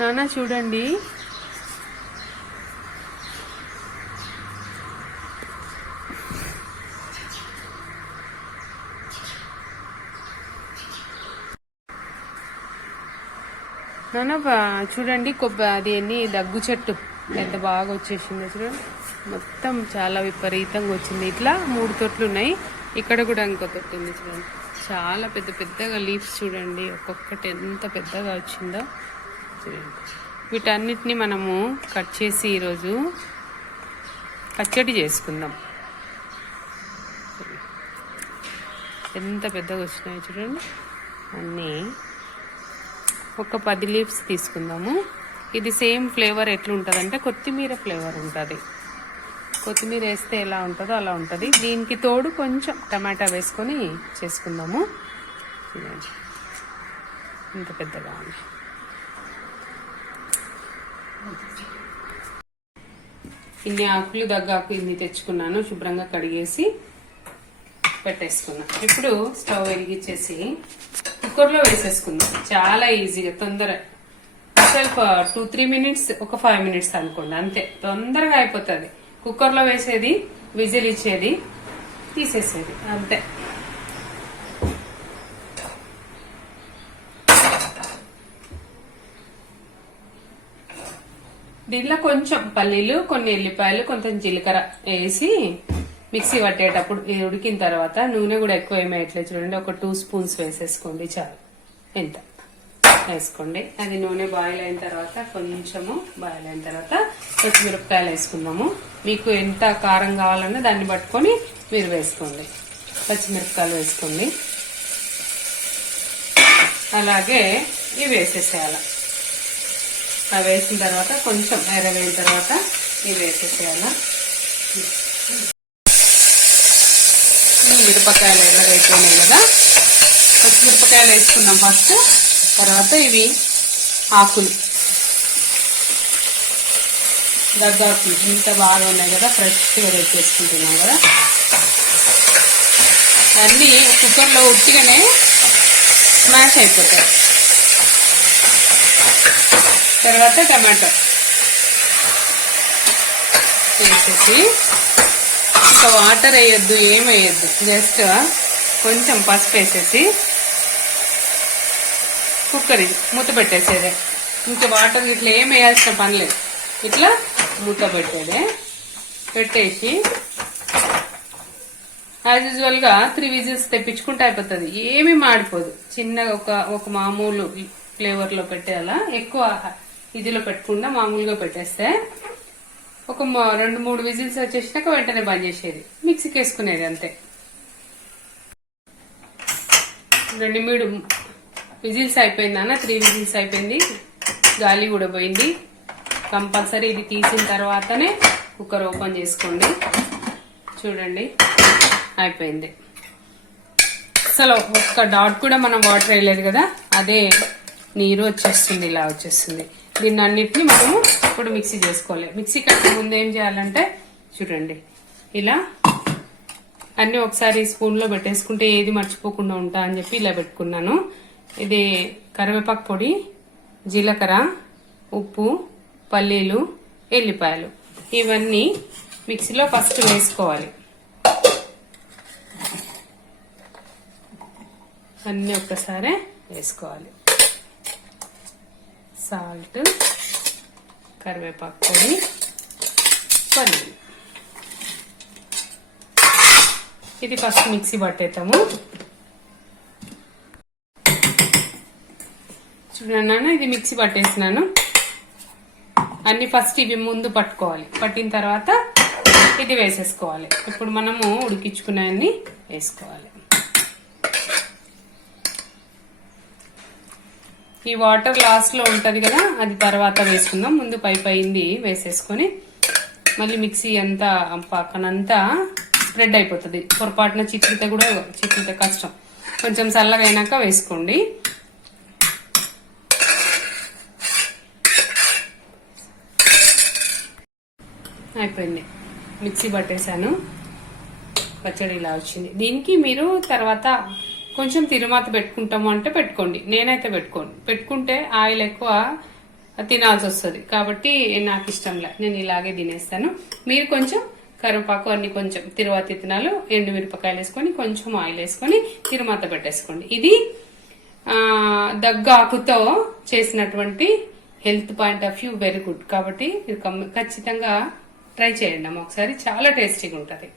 నాన్న చూడండి. నాన్న చూడండి కొబ్బ అది ఎన్ని దగ్గు చెట్టు. ఎంత బాగా వచ్చేసిందో చూడండి. మొత్తం చాలా విపరీతంగా వచ్చింది. ఇట్లా మూడు తొట్లు ఉన్నాయి. ఇక్కడ కూడా ఇంకో తొట్టు ఉంది చూడండి. చాలా పెద్ద పెద్దగా లీవ్స్ చూడండి. ఒక్కొక్కటి ఎంత పెద్దగా వచ్చిందో చూడండి. వీటన్నిటిని మనము కట్ చేసి ఈరోజు పచ్చడి చేసుకుందాం. ఎంత పెద్దగా వచ్చినాయి చూడండి. అన్నీ ఒక పది లీవ్స్ తీసుకుందాము. ఇది సేమ్ ఫ్లేవర్ ఎట్లుంటుందంటే కొత్తిమీర ఫ్లేవర్ ఉంటుంది. కొత్తిమీర వేస్తే ఎలా ఉంటుందో అలా ఉంటుంది. దీనికి తోడు కొంచెం టమాటా వేసుకొని చేసుకుందాము. చూడండి ఇంత పెద్దగా ఉంది. ఇన్ని ఆకులు దగ్గాకు ఇన్ని తెచ్చుకున్నాను. శుభ్రంగా కడిగేసి పెట్టేసుకున్నాం ఇప్పుడు స్టవ్ వెలిగించేసి కుక్కర్లో వేసేసుకుందాం. చాలా ఈజీగా తొందర. అసలు టూ త్రీ మినిట్స్ ఒక ఫైవ్ మినిట్స్ అనుకోండి. అంతే. తొందరగా అయిపోతుంది. కుక్కర్లో వేసేది విజిల్ ఇచ్చేది తీసేసేది అంతే. దీంట్లో కొంచెం పల్లీలు కొన్ని ఎల్లిపాయలు కొంచెం జీలకర్ర వేసి మిక్సీ పట్టేటప్పుడు ఇది ఉడికిన తర్వాత నూనె కూడా ఎక్కువ ఏమేయట్లేదు చూడండి ఒక టూ స్పూన్స్ వేసేసుకోండి చాలు. ఎంత? వేసుకోండి. అది నూనె బాయిల్ అయిన తర్వాత కొంచెము బాయిల్ అయిన తర్వాత పచ్చిమిరపకాయలు వేసుకుందాము. మీకు ఎంత కారం కావాలన్నా దాన్ని పట్టుకొని మీరు వేసుకోండి. పచ్చిమిరపకాయలు వేసుకోండి. అలాగే ఇవి వేసేసేయాలి. అవి వేసిన తర్వాత కొంచెం ఎరవేయిన తర్వాత ఇవి వేసేసేయాలి. మిరపకాయలు ఎర్రగైపోయినాయి కదా. పచ్చిమిరపకాయలు వేసుకున్నాం ఫస్ట్. తర్వాత ఇవి ఆకులు. దగ్గాకులు ఇంత బాగా ఉన్నాయి కదా ఫ్రెష్గా తెచ్చేసుకుంటున్నాం కదా. అన్నీ కుక్కర్లో ఉట్టిగానే స్మాష్ అయిపోతాయి. తర్వాత టమాటో. వేసేసి ఇంకా వాటర్ వేయొద్దు ఏం వేయొద్దు. జస్ట్ కొంచెం పసుపు వేసేసి కుక్కర్ ఇది మూత పెట్టేసేదే. ఇంకా వాటర్ ఇట్లా ఏం వేయాల్సిన పని లేదు. ఇట్లా మూత పెట్టేదే. పెట్టేసి యాజ్ యూజువల్గా త్రీ విజిల్స్ తెప్పించుకుంటే అయిపోతుంది. ఏమి మాడిపోదు. చిన్నగా ఒక ఒక మామూలు ఫ్లేవర్లో పెట్టేలా ఎక్కువ ఇదిలో పెట్టకుండా మామూలుగా పెట్టేస్తే ఒక రెండు మూడు విజిల్స్ వచ్చేసినాక వెంటనే బంద్ చేసేది. మిక్సీకి వేసుకునేది అంతే. రెండు మూడు విజిల్స్ అయిపోయింది అన్న త్రీ విజిల్స్ అయిపోయింది. గాలి కూడా పోయింది. కంపల్సరీ ఇది తీసిన తర్వాతనే కుక్కర్ ఓపెన్ చేసుకోండి. చూడండి. అయిపోయింది. అసలు ఒక్క డాట్ కూడా మనం వాటర్ వేయలేదు కదా అదే నీరు వచ్చేస్తుంది ఇలా వచ్చేస్తుంది. దీన్ని అన్నిటిని మనము ఇప్పుడు మిక్సీ చేసుకోవాలి. మిక్సీ కట్టే ముందు ఏం చేయాలంటే చూడండి. ఇలా అన్నీ ఒకసారి స్పూన్లో పెట్టేసుకుంటే ఏది మర్చిపోకుండా ఉంటా అని చెప్పి ఇలా పెట్టుకున్నాను. ఇది కరివేపాకు పొడి జీలకర్ర ఉప్పు పల్లీలు ఎల్లిపాయలు. ఇవన్నీ మిక్సీలో ఫస్ట్ వేసుకోవాలి. అన్నీ ఒక్కసారే వేసుకోవాలి. సాల్ట్ కరివేపాకు పొడి పల్లీలు. ఇది ఫస్ట్ మిక్సీ పట్టేస్తాము చూడండి నాన్న ఇది మిక్సీ పట్టేసినాను. అన్ని ఫస్ట్ ఇవి ముందు పట్టుకోవాలి. పట్టిన తర్వాత ఇది వేసేసుకోవాలి. ఇప్పుడు మనము ఉడికించుకునే వేసుకోవాలి. ఈ వాటర్ లాస్ట్లో ఉంటుంది కదా అది తర్వాత వేసుకుందాం. ముందు పై పైంది వేసేసుకొని మళ్ళీ మిక్సీ అంతా పక్కనంతా స్ప్రెడ్ అయిపోతుంది. పొరపాటున చిట్లితే కూడా చిట్లితే కష్టం. కొంచెం చల్లగా అయినాక వేసుకోండి. అయిపోయింది. మిక్సీ పట్టేశాను. పచ్చడి ఇలా వచ్చింది. దీనికి మీరు తర్వాత కొంచెం తిరుమాత పెట్టుకుంటాము అంటే పెట్టుకోండి. నేనైతే పెట్టుకోండి పెట్టుకుంటే ఆయిల్ ఎక్కువ తినాల్సి వస్తుంది. కాబట్టి నాకు ఇష్టంలా నేను ఇలాగే తినేస్తాను. మీరు కొంచెం కరివేపాకు అన్ని కొంచెం తిరువాత తినాలు ఎండు మిరపకాయలు వేసుకొని కొంచెం ఆయిల్ వేసుకొని తిరుమాత పెట్టేసుకోండి. ఇది దగ్గాకుతో చేసినటువంటి health point of view very good. కాబట్టి మీరు ఖచ్చితంగా ట్రై చేయండి అమ్మ. ఒకసారి చాలా టేస్టీగా ఉంటుంది